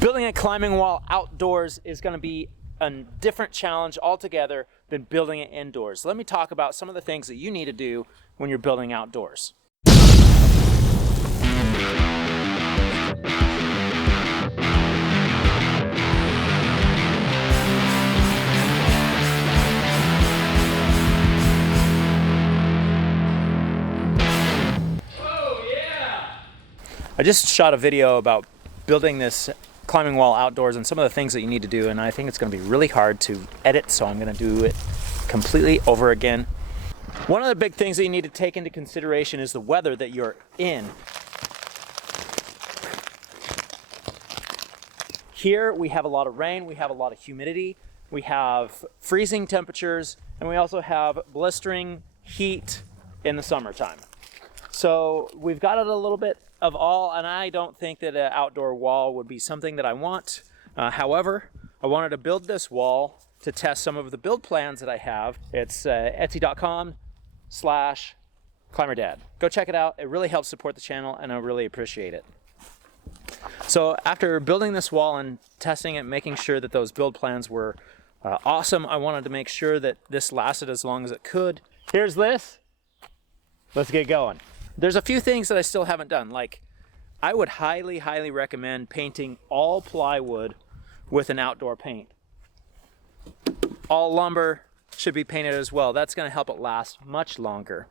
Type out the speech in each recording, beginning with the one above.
Building a climbing wall outdoors is going to be a different challenge altogether than building it indoors. Let me talk about some of the things that you need to do when you're building outdoors. I just shot a video about building this climbing wall outdoors and some of the things that you need to do, and I think it's going to be really hard to edit, so I'm going to do it completely over again. One of the big things that you need to take into consideration is the weather that you're in. Here we have a lot of rain, we have a lot of humidity, we have freezing temperatures, and we also have blistering heat in the summertime. So we've got it a little bit of all, and I don't think that an outdoor wall would be something that I want. However, I wanted to build this wall to test some of the build plans that I have. It's etsy.com/ClimberDad. Go check it out. It really helps support the channel, and I really appreciate it. So after building this wall and testing it, making sure that those build plans were awesome, I wanted to make sure that this lasted as long as it could. Here's this. Let's get going. There's a few things that I still haven't done. Like, I would highly recommend painting all plywood with an outdoor paint. All lumber should be painted as well. That's going to help it last much longer.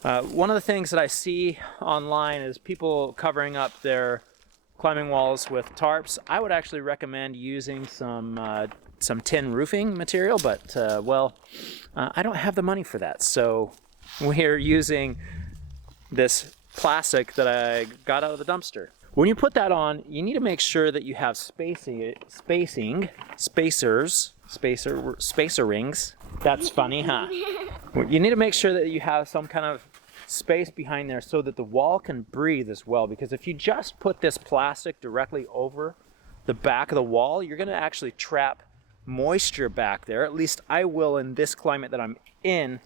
One of the things that I see online is people covering up their climbing walls with tarps. I would actually recommend using some tin roofing material, but I don't have the money for that. So we're using this plastic that I got out of the dumpster. When you put that on, you need to make sure that you have spacer rings. That's funny, huh? You need to make sure that you have some kind of space behind there so that the wall can breathe as well, because if you just put this plastic directly over the back of the wall, you're going to actually trap moisture back there. At least I will in this climate that I'm in,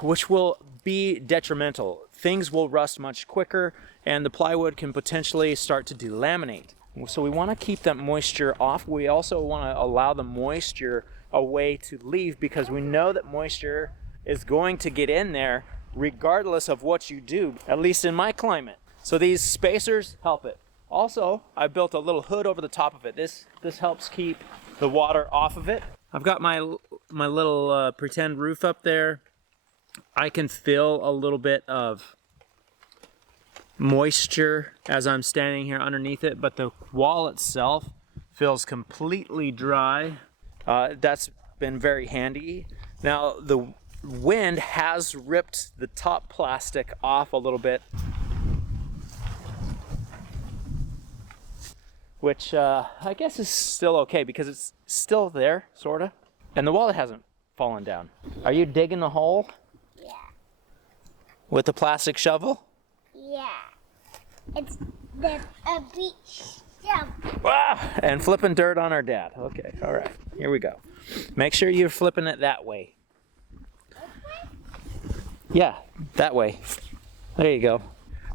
which will be detrimental. Things will rust much quicker, and the plywood can potentially start to delaminate. So we want to keep that moisture off. We also want to allow the moisture a way to leave, because we know that moisture is going to get in there regardless of what you do, at least in my climate. So these spacers help it. Also, I built a little hood over the top of it. This helps keep the water off of it. I've got my little pretend roof up there. I can feel a little bit of moisture as I'm standing here underneath it, but the wall itself feels completely dry. That's been very handy. Now the wind has ripped the top plastic off a little bit, which I guess is still okay because it's still there, sorta. And the wall hasn't fallen down. Are you digging the hole? Yeah. With the plastic shovel? Yeah. It's a beach shovel. Wow! And flipping dirt on our dad. Okay, all right, here we go. Make sure you're flipping it that way. Yeah, that way. There you go.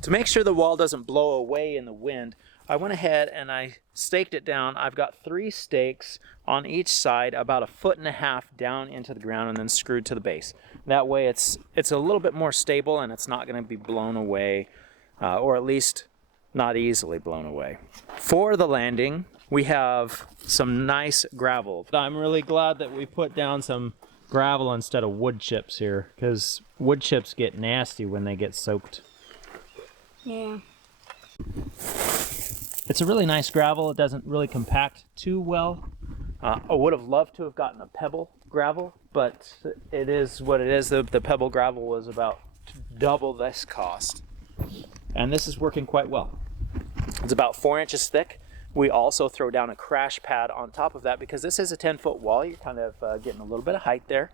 To make sure the wall doesn't blow away in the wind, I went ahead and I staked it down. I've got 3 stakes on each side, about 1.5 feet down into the ground, and then screwed to the base. That way it's a little bit more stable, and it's not going to be blown away, or at least not easily blown away. For the landing, we have some nice gravel. I'm really glad that we put down some gravel instead of wood chips here, because wood chips get nasty when they get soaked. Yeah. It's a really nice gravel. It doesn't really compact too well. I would have loved to have gotten a pebble gravel, but it is what it is. The pebble gravel was about double this cost. And this is working quite well. It's about 4 inches thick. We also throw down a crash pad on top of that because this is a 10-foot wall. You're kind of getting a little bit of height there.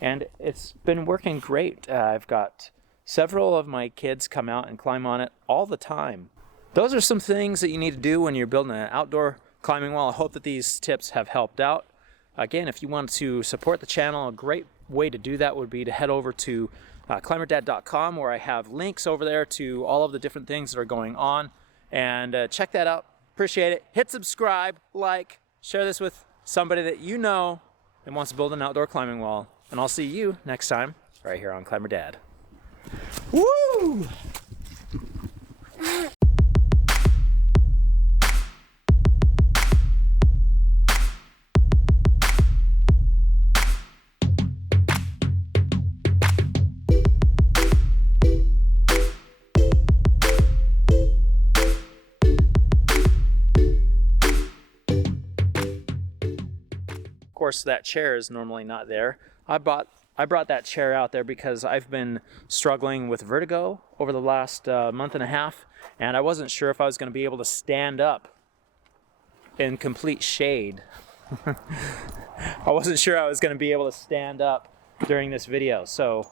And it's been working great. I've got several of my kids come out and climb on it all the time. Those are some things that you need to do when you're building an outdoor climbing wall. I hope that these tips have helped out. Again, if you want to support the channel, a great way to do that would be to head over to climberdad.com, where I have links over there to all of the different things that are going on. And check that out. Appreciate it. Hit subscribe, like, share this with somebody that you know and wants to build an outdoor climbing wall. And I'll see you next time right here on Climber Dad. Woo! Of course, that chair is normally not there. I brought that chair out there because I've been struggling with vertigo over the last month and a half, and I wasn't sure if I was going to be able to stand up in complete shade. I wasn't sure I was going to be able to stand up during this video, so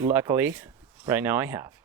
luckily, right now I have.